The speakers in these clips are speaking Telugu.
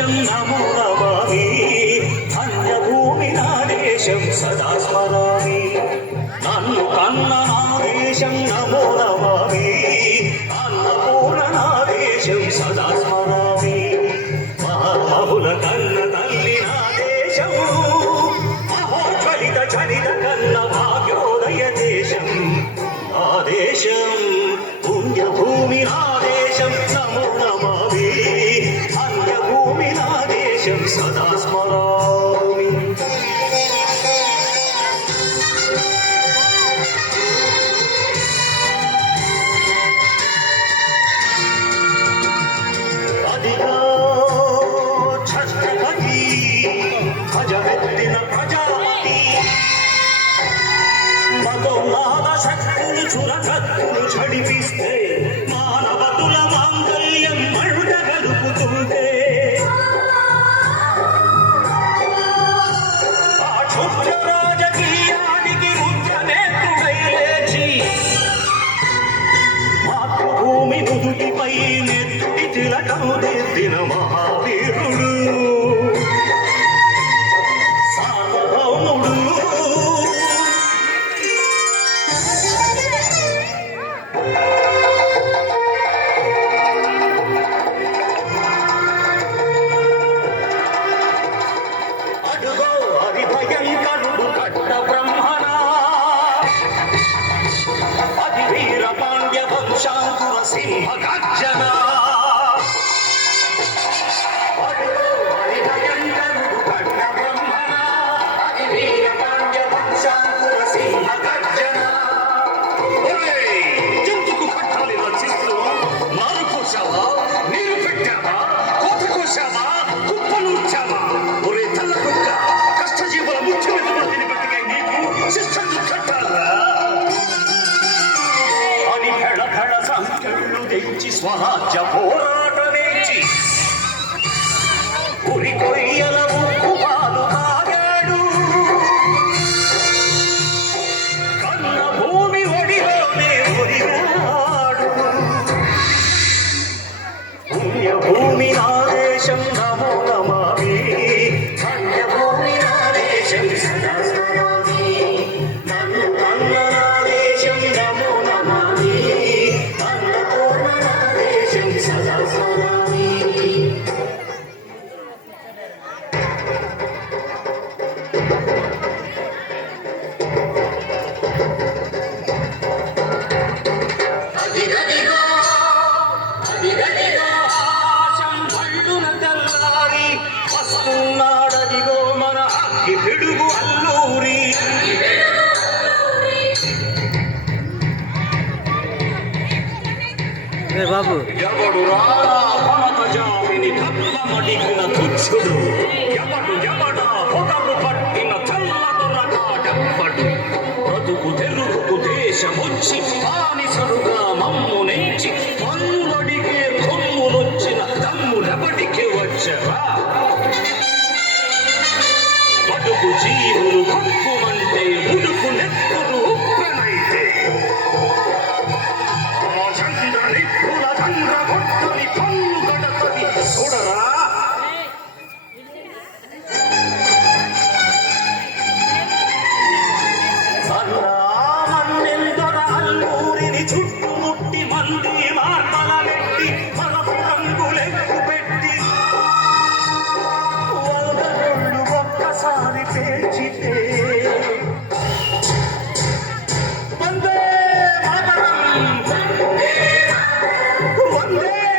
దేశం నమో నమామి ధన్యభూమి నా దేశం సదా స్మరామి. నన్ను కన్న నా దేశం నమో నమామి అన్నపూర్ణ నా దేశం కన్న భాగ్యోదయ దేశం. ఆ దేశం పుణ్యభూ చతుర శత్రులు ఝడిపిస్తే మానవతుల మాంగళ్యం మరుట గలుపుతుంటే ఆ క్షుద్ర రాజకీయానికి రుద్రనేత్రుడై లేచి మాతృభూమి నుదుటిపై నెత్తుడి తిలకము దిద్దిన మహావీరుడు. సింహ Suara. ಹಿಡಿದು ಅಲ್ಲೂರಿ ಬಾಬು ಎವಡು ರಾಜಾಮಿನಿ ಕಲ್ಲ ಮಡಿಗಿನ ತುಚ್ಚುಡು ಎವಡು ಎವಡ ಹೊಟಲು ಪಟ್ಟಿನ ಚಲ್ಲ ದೊರಕ ಡಂಬಡು ಬದುಕು ತೆರುಗು ದೇಶ ಮುಚ್ಚಿ ಪಾನ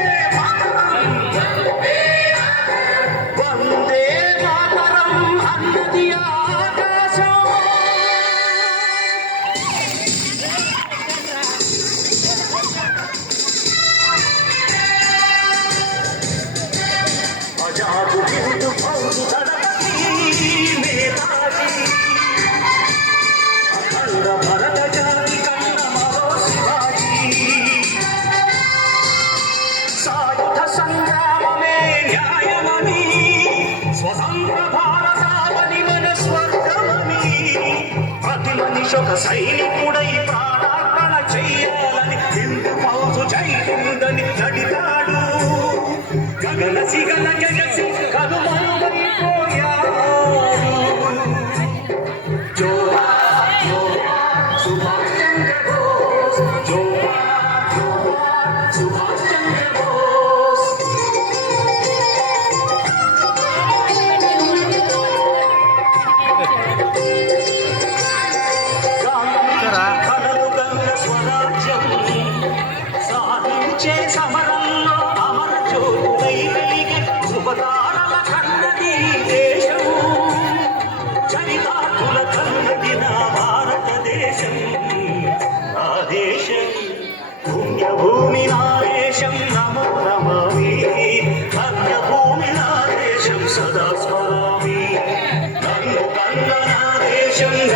Yeah. ఒక సైనికుడై